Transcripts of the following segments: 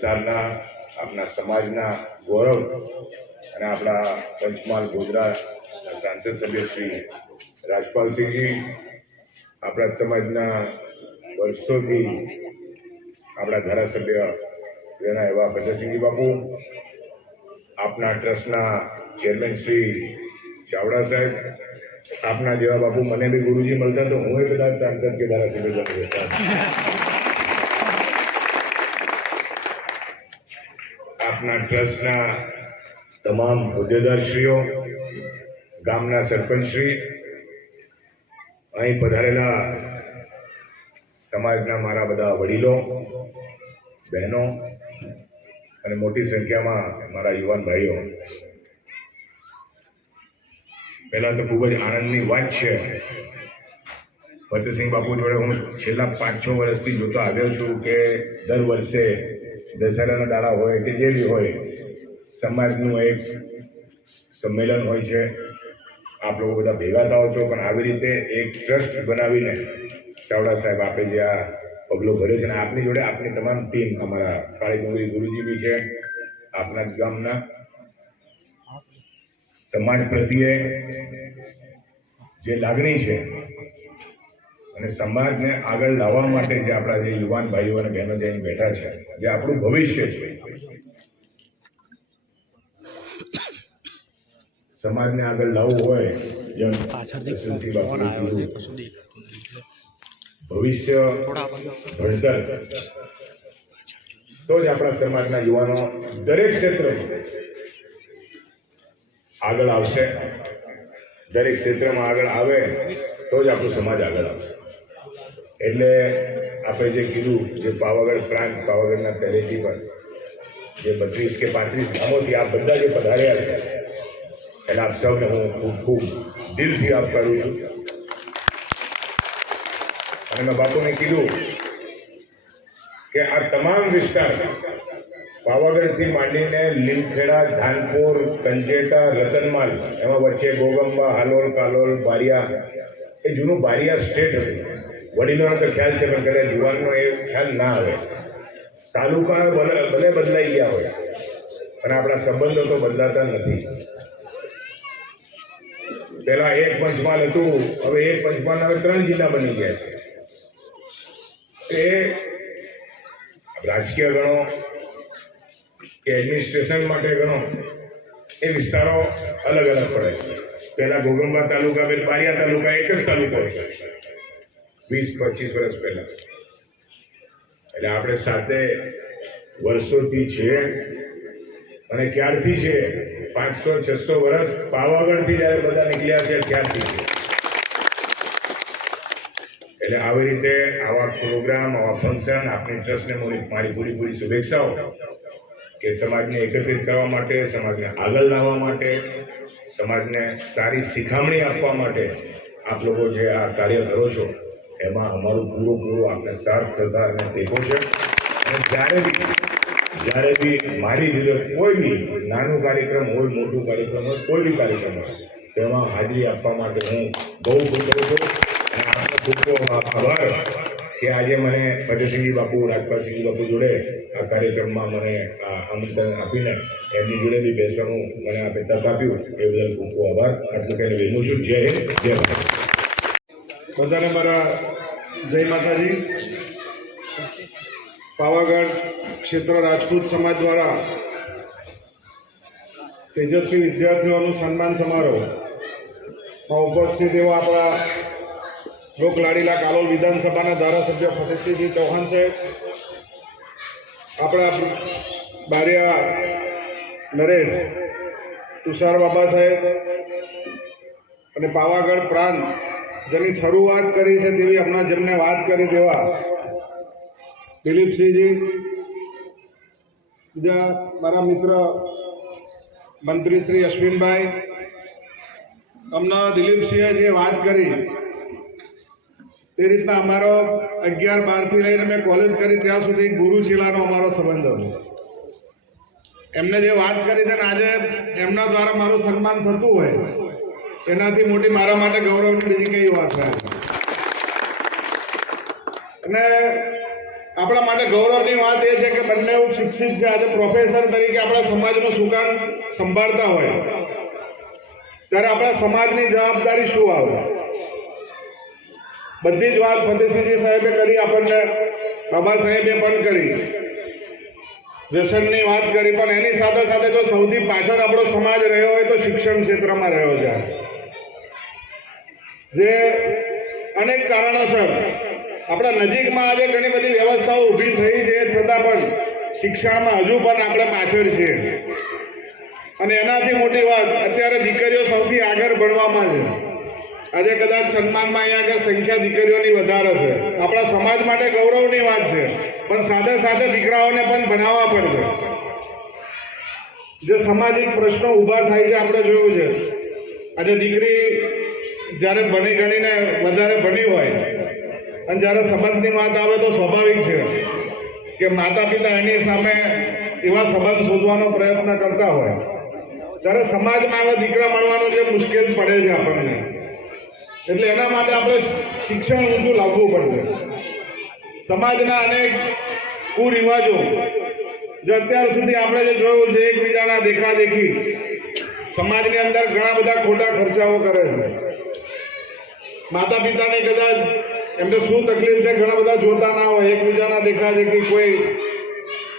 વિસ્તારના, આપણા સમાજના ગૌરવ અને આપણા પંચમહાલ ગોધરા સાંસદ સભ્ય શ્રી રાજપાલસિંહજી આપણા સમાજના વર્ષોથી આપણા ધારાસભ્ય રહેના એવા ભદ્રસિંહજી બાપુ, આપના ટ્રસ્ટના ચેરમેન શ્રી ચાવડા સાહેબ, આપના જેવા બાપુ, મને બી ગુરુજી મળતા તો હું એ કદાચ સાંસદ કે ધારાસભ્ય બની આપના ટ્રસ્ટના તમામ હોદ્દેદારશ્રીઓ, ગામના સરપંચશ્રી, અહીં પધારેલા સમાજના મારા બધા વડીલો, બહેનો અને મોટી સંખ્યામાં મારા યુવાન ભાઈઓ. પહેલાં તો ખૂબ જ આનંદની વાત છે. ફતેસિંહ બાપુ જોડે હું છેલ્લા પાંચ છ વર્ષથી જોતો આવ્યો છું કે દર વર્ષે દશેરાના દાડા હોય, કે જે બી હોય, સમાજનું એક સંમેલન હોય છે. આપ લોકો બધા ભેગા થાઓ છો, પણ આવી રીતે એક ટ્રસ્ટ બનાવીને ચાવડા સાહેબ આપે જે આ પગલો ભર્યો છે અને આપની જોડે આપની તમામ ટીમ, અમારા કાળી ગુરુજી બી છે, આપના ગામના સમાજ પ્રત્યે જે લાગણી છે અને સમાજને આગળ લાવવા માટે જે આપણા જે યુવાન ભાઈઓ અને બહેનો જે અહીં બેઠા છે જે આપણું ભવિષ્ય છે. સમાજને આગળ લાવવું હોય જેમ ભવિષ્ય ભણતર. તો જ આપણા સમાજના યુવાનો દરેક ક્ષેત્રમાં આગળ આવશે. દરેક ક્ષેત્રમાં આગળ આવે તો જ આપણો સમાજ આગળ આવશે. એટલે આપણે જે કીધું, જે પાવાગઢ પ્રાંત, પાવાગઢના પહેલેથી પર જે બત્રીસ કે પાંત્રીસ ગામોથી આપ બધા જે પધાર્યા છે એટલે આપ સૌને હું ખૂબ ખૂબ દિલથી આપ કરું છું. અને મેં બાપુને કીધું કે આ તમામ વિસ્તાર પાવાગઢથી માંડીને લીમખેડા, ધાનપુર, કંજેટા, રતનમાલ, એમાં વચ્ચે ગોગંબા, હાલોલ, કાલોલ, બારિયા, એ જૂનું બારિયા સ્ટેટ હતું. વડીલોનો તો ખ્યાલ છે, પણ કદાચ યુવાનનો એ ખ્યાલ ના આવે. તાલુકા ભલે બદલાઈ ગયા હોય, પણ આપણા સંબંધો તો બદલાતા નથી. પેલા એક પંચમહાલ હતું, હવે એક પંચમહાલ હવે ત્રણ જિલ્લા બની ગયા છે. એ રાજકીય ગણો કે એડમિનિસ્ટ્રેશન માટે ગણો, એ વિસ્તારો અલગ અલગ પડે છે. પહેલાં ગોગંબા તાલુકા, પછી બારિયા તાલુકા, એક જ તાલુકો વીસ, પચીસ વર્ષ પહેલા. એટલે આપણે સાથે વર્ષોથી છીએ અને ક્યારથી છે? પાંચસો, છસો વર્ષ પાવાગઢથી જ્યારે બધા નીકળ્યા છે, ત્યારથી છે. એટલે આવી રીતે આવા પ્રોગ્રામ આવા ફંક્શન આપણી ટ્રસ્ટને મારી પૂરી પૂરી શુભેચ્છાઓ. કે સમાજને એકત્રિત કરવા માટે, સમાજને આગળ લાવવા માટે, સમાજને સારી શિખામણી આપવા માટે આપ લોકો જે આ કાર્ય કરો છો એમાં અમારું પૂરો પૂરો આપણે સાથ સહકાર અને ટેકો છે. અને જ્યારે બી જ્યારે બી મારી રીતે કોઈ બી નાનું કાર્યક્રમ હોય, મોટું કાર્યક્રમ હોય, કોઈ બી કાર્યક્રમ હોય, તેમાં હાજરી આપવા માટે હું બહુ ખુશ કરું છું. અને આપનો ખૂબ આભાર કે આજે મને ફતેહસિંહજી બાપુ, રાજપાલસિંહજી બાપુ જોડે આ કાર્યક્રમમાં મને, આ આમંત્રણ આપીને એમની જોડે બી બેસવાનું મને આપે તક આપ્યું એ બદલ ખૂબ ખૂબ આભાર. આટલું કહીને વિનમું છું. જય હિન્દ, જય ભારત. બધાને મારા જય માતાજી. પાવાગઢ ક્ષેત્ર રાજપૂત સમાજ દ્વારા તેજસ્વી વિદ્યાર્થીઓનું સન્માન સમારોહમાં ઉપસ્થિત એવા આપણા લોકલાડીલા કાલોલ વિધાનસભાના ધારાસભ્ય ફતેહસિંહજી ચૌહાણ સાહેબ, આપણા બારિયા નરેશ તુષાર બાબા સાહેબ અને પાવાગઢ પ્રાંત જેની શરૂઆત કરી છે તેવી હમણાં જેમને વાત કરી તેવા દિલીપસિંહજી, બીજા મારા મિત્ર મંત્રી શ્રી અશ્વિનભાઈ હમણાં દિલીપસિંહે જે વાત કરી. તે રીતના અમારો અગિયાર બારથી લઈને મેં કોલેજ કરી, ત્યાં સુધી ગુરુ શિલાનો અમારો સંબંધ હતો. એમને જે વાત કરી છે ને આજે એમના દ્વારા મારું સન્માન થતું હોય એનાથી મોટી મારા માટે ગૌરવની બીજી કઈ વાત છે. અને આપણા માટે ગૌરવની વાત એ છે કે બંને શિક્ષિત છે. આજે પ્રોફેસર તરીકે આપણા સમાજનું સુકાન સંભાળતા હોય. ત્યારે આપણા સમાજની જવાબદારી શું આવે? બધી જ વાત ફતેસિંહજી સાહેબે કરી, આપણને બાબા સાહેબે પણ કરી. વ્યસનની વાત કરી, પણ એની સાથે સાથે જો સૌથી પાછળ આપણો સમાજ રહ્યો હોય તો શિક્ષણ ક્ષેત્રમાં રહ્યો છે જે અનેક કારણોસર આપણા નજીકમાં આજે ઘણી બધી વ્યવસ્થાઓ ઊભી થઈ છે છતાં પણ શિક્ષણમાં હજુ પણ આપણે પાછળ છીએ. અને એનાથી મોટી વાત, અત્યારે દીકરીઓ સૌથી આગળ ભણવામાં છે. આજે કદાચ સન્માનમાં અહીંયા આગળ સંખ્યા દીકરીઓની વધારે છે. આપણા સમાજ માટે ગૌરવની વાત છે, પણ સાથે સાથે દીકરાઓને પણ ભણાવવા પડશે. જે સામાજિક પ્રશ્નો ઊભા થાય છે, આપણે જોયું છે. આજે દીકરી જ્યારે ભણી ગણીને વધારે ભણી હોય અને જ્યારે સંબંધની વાત આવે તો સ્વાભાવિક છે કે માતા પિતા એની સામે એવા સંબંધ શોધવાનો પ્રયત્ન કરતા હોય. ત્યારે સમાજમાં આવા દીકરા મળવાનું જે મુશ્કેલ પડે છે આપણને. એટલે એના માટે આપણે શિક્ષણ ઊંચું લાવવું પડશે સમાજના અનેક કુરિવાજો જે અત્યાર સુધી આપણે જે જોયું છે, એકબીજાના દેખાદેખી. સમાજની અંદર ઘણા બધા ખોટા ખર્ચાઓ કરે છે. માતા પિતાને કદાચ એમને શું તકલીફ છે ઘણા બધા જોતા ના હોય એકબીજાના દેખાદેખી કોઈ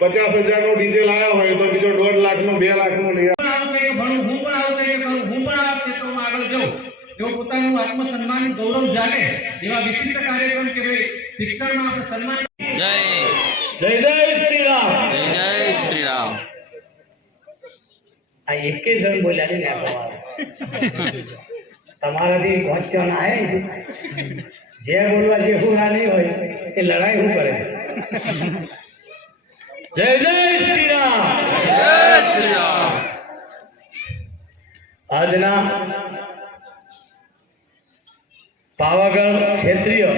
પચાસ હજારનો ડીજે લાવ્યા હોય તો બીજો દોઢ લાખનો બે લાખનો લઈ આવે. પણ આવું કંઈક ભણું હું પણ આવું કંઈક કરું હું પણ આ ક્ષેત્રમાં આગળ જાઉં. એવો પોતાનું આત્મસન્માન ગૌરવ જાગે એવા વિશિષ્ટ કાર્યક્રમ કે ભાઈ શિક્ષણમાં આપણે સન્માન જય. જય જય શ્રી રામ જય જય શ્રી રામ આ એકે જણ બોલ્યા છે ને તમારાથી ક્વેશ્ચન આવે જે બોલવા જે હું ના નહીં હોય, એ લડાઈ શું કરે? જય જય શ્રી રામ જય શ્રી રામ આજના પાવાગઢ ક્ષેત્રીય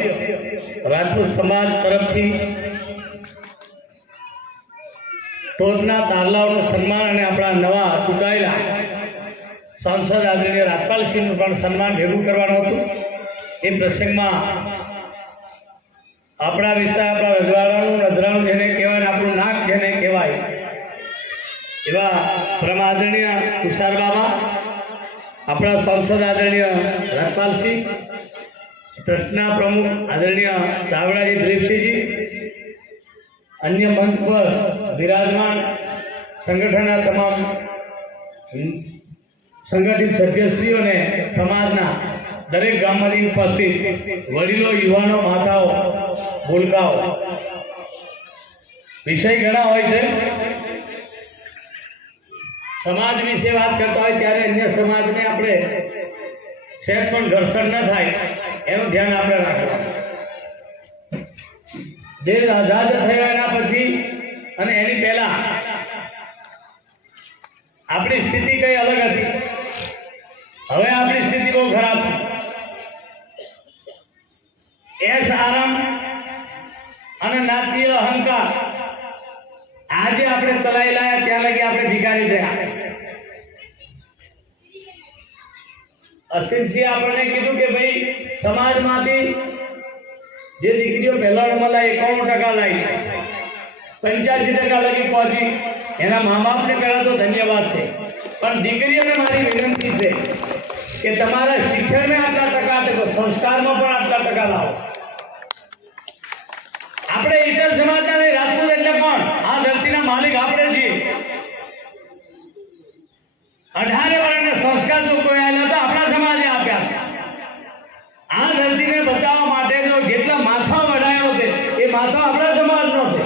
રાજપૂત સમાજ તરફથી ટોચના તારલાઓનું સન્માન અને સાંસદ આદરણીય રાજપાલસિંહનું પણ સન્માન ભેગું કરવાનું હતું. એ પ્રસંગમાં આપણા વિસ્તાર, આપણા રજવાડાનું નજરાણું જેને કહેવાય આપણું નાક જેને કહેવાય, એવા પરમ આદરણીય તુષાર બાબા, આપણા સાંસદ આદરણીય રાજપાલસિંહ, ટ્રસ્ટના પ્રમુખ આદરણીય ચાવડાજી દિલીપસિંહજી, અન્ય મંચ પર બિરાજમાન સંગઠનના તમામ સંગઠિત સભ્યશ્રીઓને સમાજના દરેક ગામમાંથી ઉપસ્થિત વડીલો, યુવાનો, માતાઓ, ભૂલકાઓ. વિષય ઘણા હોય છે. સમાજ વિશે વાત કરતા હોય ત્યારે અન્ય સમાજને આપણે શેર પણ ઘર્ષણ ન થાય, એનું ધ્યાન આપણે રાખવાનું. જે આઝાદ થયા એના પછી અને એની પહેલા આપણી સ્થિતિ કઈ અલગ હતી? હવે આપણી સ્થિતિ બહુ ખરાબ છે. એસ આરામ અને નાતીય અહંકાર આજે આપણે ચલાવી લાયા ત્યાં લગી આપણે ભિખારી થયા. અશ્વિનસિંહ આપણને કીધું કે ભાઈ, સમાજમાંથી જે દીકરીઓ પહેલા નંબર લાવી એકાવન ટકા લાવી પંચ્યાસી ટકા લગી પહોંચી. એના મા બાપને પહેલાં તો ધન્યવાદ છે. પણ દીકરીઓને મારી વિનંતી છે કે તમારા શિક્ષણમાં આટલા ટકા સંસ્કારમાં પણ આટલા ટકા લાવો આપણે ઇતર સમાજના નહીં, રાજપૂત એટલે કોણ આ ધરતીના માલિક આપણે છીએ અઢારે વર્ષના સંસ્કાર જો કોઈ આવેલા તો આપણા સમાજે આપ્યા છે આ ધરતીને બચાવવા માટે જો જેટલા માથા વડાયો છે એ માથા આપણા સમાજનો છે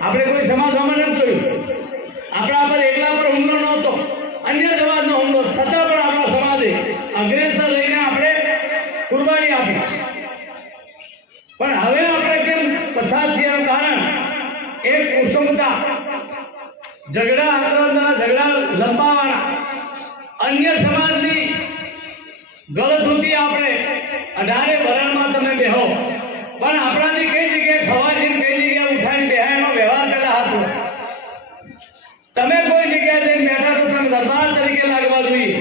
આપણે કોઈ સમાજમાં નથી જોયું આપણા પર એકલા પર હુમલો નહોતો અન્ય સમાજનો હુમલો છતાં પણ આપણા સમાજે અગ્રેસર રહીને આપણે કુરબાની આપી પણ હવે આપણે કેમ એનું કારણ એક કુસુમતા. ઝઘડા અંદરના ઝઘડા લંબાવાના અન્ય સમાજની ગળથૂતી આપણે અઢારે ભરણમાં તમે બેહો. પણ આપણાથી કઈ જગ્યાએ ખવા છે ને કઈ જગ્યાએ ઉઠાઈને બેહાય એનો વ્યવહાર પેલા હાથ તમે કોઈ જગ્યાએ જઈને બેઠા તો તમે દરબાર તરીકે લાગવા જોઈએ.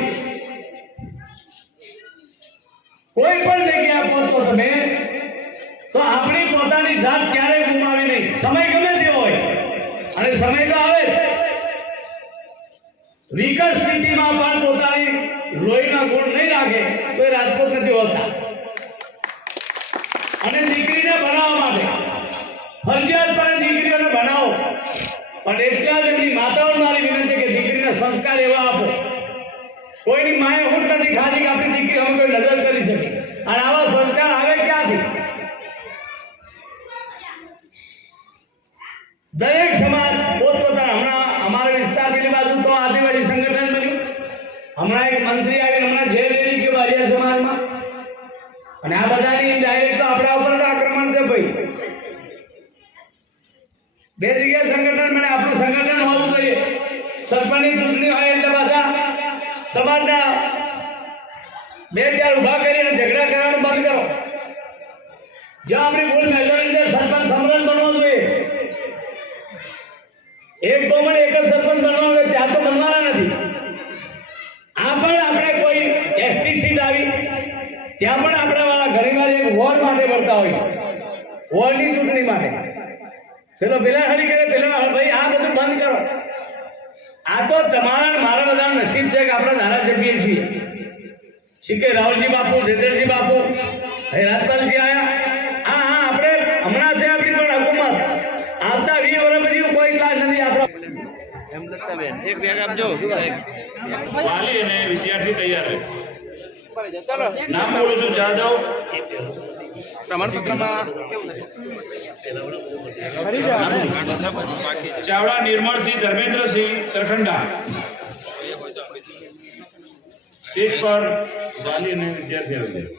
કોઈ પણ જગ્યાએ પહોંચો તમે તો આપણી પોતાની જાત ક્યારેય ગુમાવી નહીં. સમય ગમે તે હોય. અને સમય તો આવે. વિકટ સ્થિતિમાં પણ પોતાની લોહીના ગુણ નહીં રાખે તો એ રાજકોટ નથી હોતા. અને દીકરીને ભણાવવા માટે. ફરજિયાતપણે દીકરીઓને ભણાવો. પણ એટલા જ એમની માતાઓ મારી વિનંતી કે દીકરીને સંસ્કાર એવા આપો. કોઈની માએ હું નથી ખાધી કે આપણી દીકરી અમે કોઈ નજર કરી શકે અને આવા સંસ્કાર આવે ક્યાંથી દરેક સમાજ પોતપોતાના હમણાં અમારા વિસ્તારની બાજુ તો આદિવાસી સંગઠન બન્યું હમણાં એક મંત્રી આવીને હમણાં જે રેડી ગયો આર્ય સમાજમાં અને આ બધાની ડાયરેક્ટ તો આપણા ઉપર જ આક્રમણ છે ભાઈ બે જગ્યાએ સંગઠન મને આપણું સંગઠન હોવું જોઈએ. સરપંચની ચૂંટણી હોય એટલે પાછા સમાજના બે ચાર ઊભા કરીને ઝઘડા કરવાનું બંધ કરો. જો આપણી ફૂલ મેજોરિટી સરપંચ સમરણ બનવો જોઈએ. એક ગોમન એક જ સરપંચ બનવાનું હોય ત્યાં તો બનવાના નથી. આ પણ આપણે કોઈ એસટી સીટ આવી, ત્યાં પણ આપણા વાળા ઘણીવાર એક વોર્ડ માટે ભરતા હોય છે. વોર્ડની ચૂંટણી માટે. પેલો પેલા હળી કરે પેલા ભાઈ આ બધું બંધ કરો. આ તો તમારા મારા બધા નસીબ છે કે આપણે ધારાસભ્ય છીએ. શીખે રાહુલજી બાપુ જયદેવસિંહ બાપુ રાજપાલજી આયા. હા હા આપણે હમણાં છે આપણી પણ હકુમત આવતા વીસ વર્ષ પછી કોઈ ક્લાસ નથી આપણો એક બેગ આપજો. વાલી અને વિદ્યાર્થી તૈયાર રહે. નામ બોલું છું જાદવ. પ્રમાણપત્રમાં ચાવડા નિર્મળસિંહ ધર્મેન્દ્રસિંહ તરખંડા. સ્ટેજ પર ચાલીને વિદ્યાર્થી આવી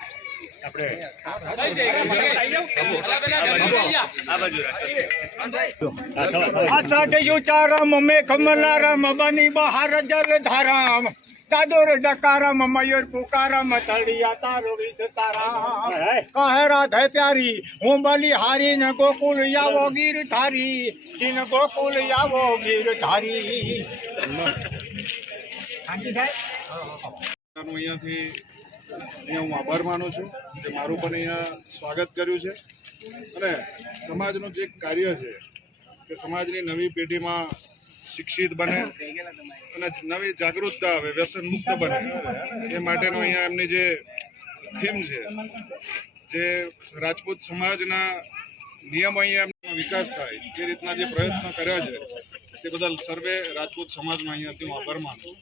ઉચારમ મે કમલારામ બની બહાર જલ ધારામ દાદોર ડકારામ મયુર પુકારામ તળિયા તારો વિસ્તારામ કહે રાધે પ્યારી હું. બલી હારી ને ગોકુલ આવો ગીર ધારી કિન ગોકુલ આવો ગીર ધારી અહીંયાથી અહીંયા હું આભાર માનું છું કે મારું પણ અહીંયા સ્વાગત કર્યું છે. અને સમાજનું જે કાર્ય છે કે સમાજની નવી પેઢીમાં શિક્ષિત બને અને નવી જાગૃતતા આવે, વ્યસન મુક્ત બને, એ માટેનો અહીંયા એમની જે થીમ છે, જે રાજપૂત સમાજના નિયમ અહીંયા એમનો વિકાસ થાય, એ રીતના જે પ્રયત્ન કર્યા છે તે બદલ સર્વે રાજપૂત સમાજમાં અહીંયાથી હું આભાર માનું